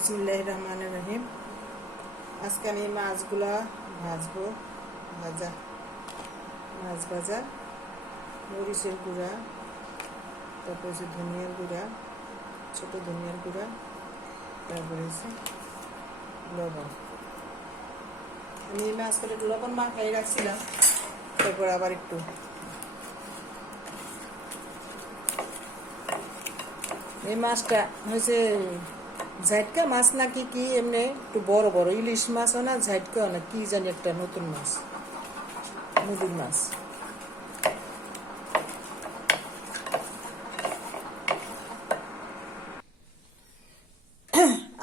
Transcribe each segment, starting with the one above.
বিসমিল্লাহির রহমানির রহিম। আজকে আমি মাছগুলা ভাজবো। মাছ ভাজা, মরিচের গুঁড়া, তারপর হচ্ছে ধনিয়ার গুঁড়া, ছোটো ধনিয়ার গুঁড়া, তারপরে হচ্ছে লবণ। আমি এই মাছ করে লবণ মাখাই রাখছিলাম, তারপর আবার একটু এই মাছটা হয়েছে ঝাটকা মাছ নাকি কি এমনি একটু বড় বড় ইলিশ মাছও না, ঝাটকাও না, কি জানি একটা নতুন মাছ, নদীর মাছ।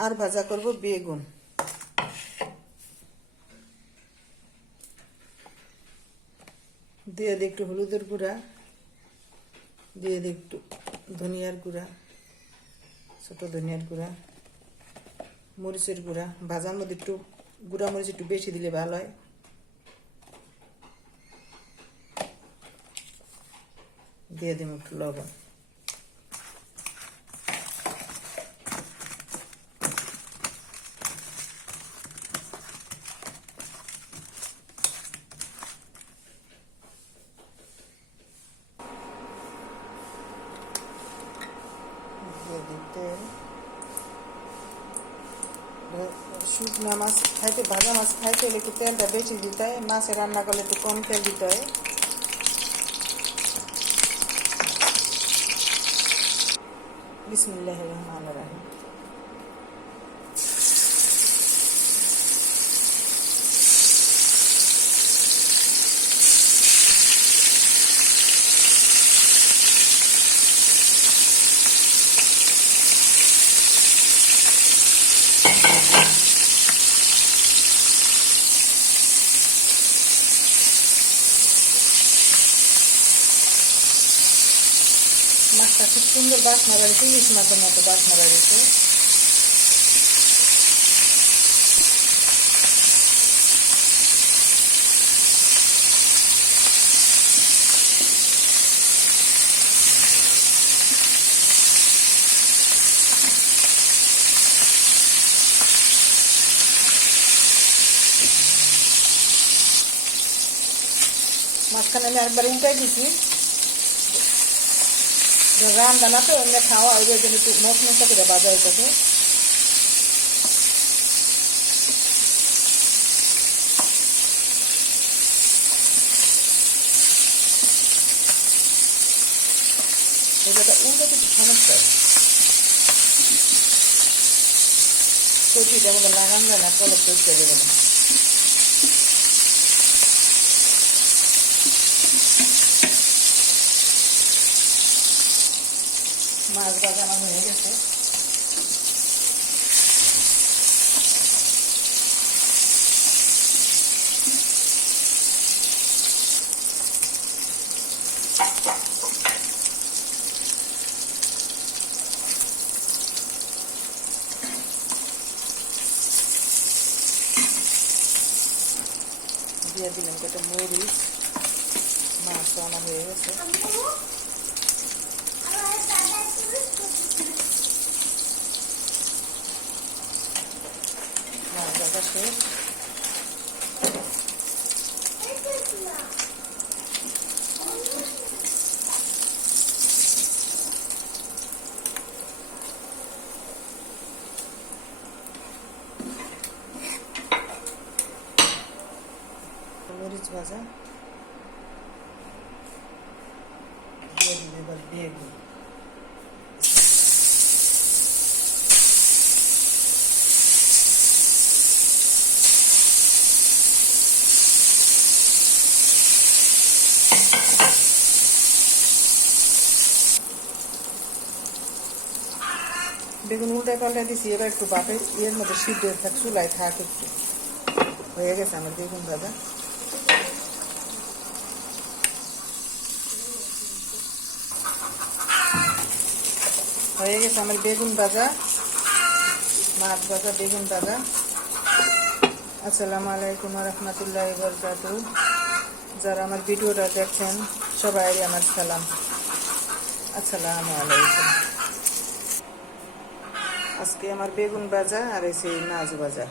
আর ভাজা করব বেগুন। দিয়ে দিই একটু হলুদের গুঁড়া, দিয়ে দিই একটু ধনিয়ার গুঁড়া, ছোটো ধনিয়ার গুঁড়া, মরিচের গুঁড়া। ভাজার মধ্যে একটু গুঁড়া মরিচ একটু বেশি দিলে ভালো হয়। দিয়ে দিব একটু লবণ। দিয়ে দিতে শুকনা মাছ খাইতে, ভাজা মাছ খাইতে হলে একটু তেলটা বেশি দিতে হয়, মাছে রান্না করলে একটু কম তেল দিতে হয়। বিসমিল্লাহির রহমানির রহিম। মাছটা খুব সুন্দর বাসনা বাড়িছে, ইলিশ মাছের মতো বাসনা বাড়িছে। মাঝখানে আমি একবার উল্টাই দিছি, রান্না না তো এমনি খাওয়া ওই জন্য একটু মশমশা করে বাজা হইতেছে। এটা উল্টাতে একটু সমস্যা, কচি যেমন লাগান যায় না, কলপ তৈরি যাবে না। মাছ বাজানো হয়ে গেছে। দিয়ে দিলাম কটা মরিচ। মাছ রান্না হয়ে গেছে। মাছ ভাজা শেষ। মরিচ ভাজা দিয়ে দিলে এবার বেগুন। বেগুন উল্টায় পাল্টায় দিছি, এবার একটু বাপে এর মধ্যে সিদ্ধ থাক, চুলায় থাক একটু। হয়ে গেছে আমার বেগুন ভাজা। হয়ে গেছে আমার বেগুন ভাজা, মাছ ভাজা, বেগুন ভাজা। আসসালামু আলাইকুম ওয়া রাহমাতুল্লাহি ওয়া বারাকাতুহু। যারা আমার ভিডিওটা দেখছেন সবাই আমার সালাম, আসসালামু আলাইকুম। আজকে আমার বেগুন ভাজা আর এসে মাছ ভাজা।